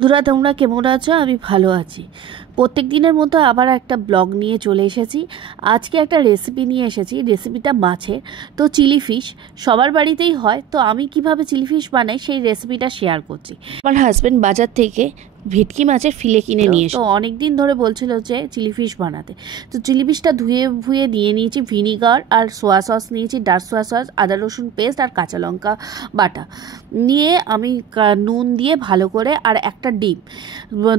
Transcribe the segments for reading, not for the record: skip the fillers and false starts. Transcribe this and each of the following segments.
বন্ধুরা তোমরা কেমন আছো? আমি ভালো আছি। প্রত্যেক দিনের মতো আবার একটা ব্লগ নিয়ে চলে এসেছি। আজকে একটা রেসিপি নিয়ে এসেছি। রেসিপিটা মাছের, তো চিলি ফিশ সবার বাড়িতেই হয়। তো আমি কিভাবে চিলি ফিশ বানাই সেই রেসিপিটা শেয়ার করছি। আমার হাজব্যান্ড বাজার থেকে ভেটকি মাছের ফিলে কিনে নিয়ে এসে, তো অনেক দিন ধরে বলছিল যে চিলি ফিশ বানাতে। তো চিলি ফিশটা ধুয়ে নিয়ে নিয়েছি। ভিনিগার আর সোয়া সস নিয়েছি, ডার্ক সোয়া সস, আদা রসুন পেস্ট আর কাঁচা লঙ্কা বাটা নিয়ে আমি নুন দিয়ে ভালো করে, আর একটা ডিম,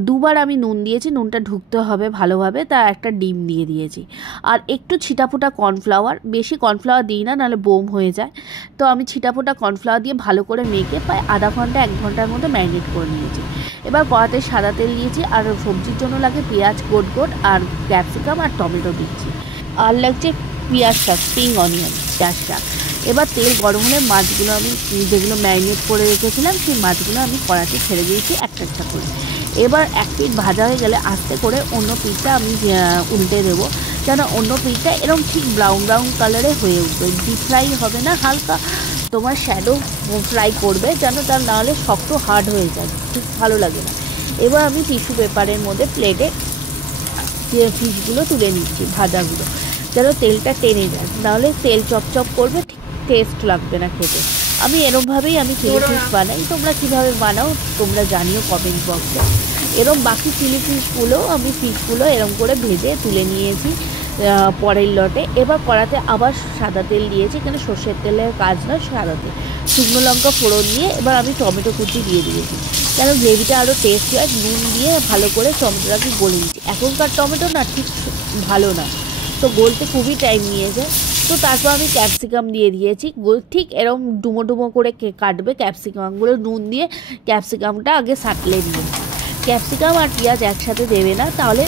দুবার আমি নুন দিয়েছি, নুনটা ঢুকতে হবে ভালোভাবে, তা একটা ডিম দিয়ে দিয়েছি। আর একটু ছিটাফোটা কর্নফ্লাওয়ার, বেশি কর্নফ্লাওয়ার দিই না, নাহলে বোম হয়ে যায়। তো আমি ছিটাফোটা কর্নফ্লাওয়ার দিয়ে ভালো করে মেখে প্রায় আধা ঘন্টা 1 ঘন্টার মধ্যে ম্যারিনেট করে নিয়েছি। এবার কড়াতে সাদা তেল দিয়েছি, আর সবজির জন্য লাগে পেঁয়াজ গোট গোট, আর ক্যাপসিকাম আর টমেটো দিচ্ছি, আর লাগছে পেঁয়াজটা, স্প্রিং অনিয়ন পেঁয়াজটা। এবার তেল গরম হলে মাছগুলো আমি যেগুলো ম্যারিনেট করে রেখেছিলাম সেই মাছগুলো আমি কড়াতে ছেড়ে দিয়েছি একটা একটা করে। এবার এক পিঠ ভাজা হয়ে গেলে আস্তে করে অন্য পিঠটা আমি উল্টে দেবো, যেন অন্য পিঠটা এরকম ঠিক ব্রাউন ব্রাউন কালারে হয়ে উঠবে। ডিপ ফ্রাই হবে না, হালকা তোমার শ্যাডো ফ্রাই করবে, যেন তার নাহলে শক্ত হার্ড হয়ে যায়, ঠিক ভালো লাগে না। এবার আমি টিস্যু পেপারের মধ্যে প্লেটে ফিশগুলো তুলে নিচ্ছি, ভাজাগুলো, যেন তেলটা টেনে যায়, নাহলে তেল চপচপ করবে, ঠিক টেস্ট লাগবে না খেতে। আমি এরমভাবেই চিলি ফিশ বানাই। তোমরা কীভাবে বানাও তোমরা জানিও কমেন্ট বক্সে। এরম বাকি চিলি ফিশগুলো আমি ফিশগুলো এরম করে ভেজে তুলে নিয়েছি পরের লটে। এবার কড়াতে আবার সাদা তেল দিয়েছি, কেন সর্ষের তেলের কাজ নয়, সাদা তেল, শুকনো লঙ্কা ফোড়ন দিয়ে এবার আমি টমেটো কুচি দিয়ে দিয়েছি, কেন গ্রেভিটা আরও টেস্টি হয়। নুন দিয়ে ভালো করে টমেটোটাকে গলে নিচ্ছি। এখনকার টমেটো না ঠিক ভালো না, তো গলতে খুবই টাইম নিয়ে যায়। তো তারপর আমি ক্যাপসিকাম দিয়ে দিয়েছি, ঠিক এরকম ডুমো ডুমো করে কাটবে ক্যাপসিকামগুলো, নুন দিয়ে ক্যাপসিকামটা আগে সাঁতলে নিয়ে। ক্যাপসিকাম আর পেঁয়াজ একসাথে দেবে না, তাহলে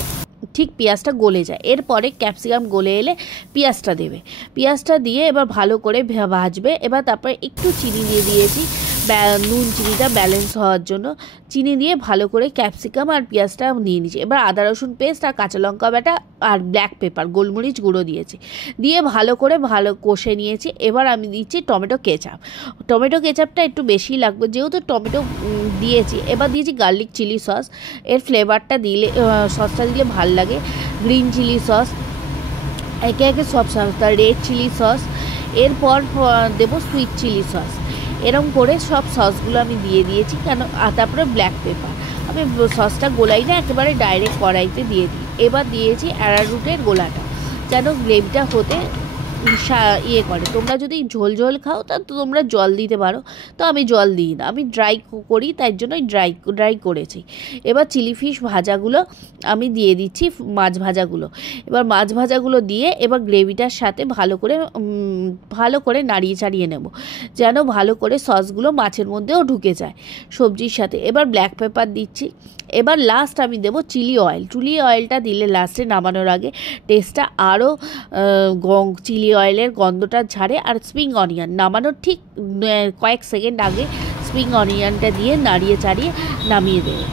ঠিক পেঁয়াজটা গলে যায়। এরপরে ক্যাপসিকাম গলে এলে পেঁয়াজটা দেবে, পেঁয়াজটা দিয়ে এবার ভালো করে ভাজবে। এবার তারপরে একটু চিনি দিয়ে দিয়েছি, নুন চিনিটা ব্যালেন্স হওয়ার জন্য। চিনি দিয়ে ভালো করে ক্যাপসিকাম আর পেঁয়াজটা নিয়ে নিয়েছি। এবার আদা রসুন পেস্ট আর কাঁচা লঙ্কা বাটা আর ব্ল্যাক পেপার, গোলমরিচ গুঁড়ো দিয়েছি, দিয়ে ভালো করে কষে নিয়েছি। এবার আমি দিচ্ছি টমেটো কেচাপ। টমেটো কেচাপটা একটু বেশি লাগবে যেহেতু টমেটো দিয়েছি। এবার দিয়েছি গার্লিক চিলি সস, এর ফ্লেভারটা দিলে, সসটা দিলে ভাল লাগে। গ্রিন চিলি সস, একে একে সব সস, রেড চিলি সস, এরপর দেবো সুইট চিলি সস। এরকম করে সব সসগুলো আমি দিয়ে দিয়েছি, কেন তারপরে ব্ল্যাক পেপার। আমি সসটা গোলাই না, একেবারে ডাইরেক্ট কড়াইতে দিয়ে দিই। এবার দিয়েছি অ্যারারুটের গোলাটা, যেন গ্রেভিটা হতে করে। তোমরা যদি ঝোল ঝোল খাও তা তোমরা জল দিতে পারো, তো আমি জল দিই না, আমি ড্রাই করি, তাই জন্যই ড্রাই করেছি। এবার চিলি ফিশ ভাজাগুলো আমি দিয়ে দিচ্ছি, মাছ ভাজাগুলো। এবার মাছ ভাজাগুলো দিয়ে এবার গ্রেভিটার সাথে ভালো করে নাড়িয়ে চাড়িয়ে নেব, যেন ভালো করে সসগুলো মাছের মধ্যেও ঢুকে যায় সবজির সাথে। এবার ব্ল্যাক পেপার দিচ্ছি। এবার লাস্ট আমি দেবো চিলি অয়েল। চিলি অয়েলটা দিলে লাস্টে নামানোর আগে টেস্টটা আরও চিলি অয়েলের গন্ধটা ঝাড়ে। আর স্প্রিং অনিয়ন নামানোর ঠিক কয়েক সেকেন্ড আগে স্প্রিং অনিয়নটা দিয়ে নাড়িয়ে চাড়িয়ে নামিয়ে দেবে।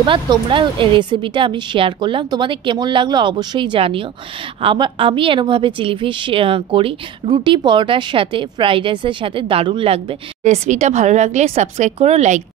এবার তোমরা রেসিপিটা আমি শেয়ার করলাম, তোমাদের কেমন লাগলো অবশ্যই জানিও। আমি এরমভাবে চিলি ফিশ করি, রুটি পরোটার সাথে, ফ্রাইড রাইসের সাথে দারুণ লাগবে। রেসিপিটা ভালো লাগলে সাবস্ক্রাইব করো, লাইক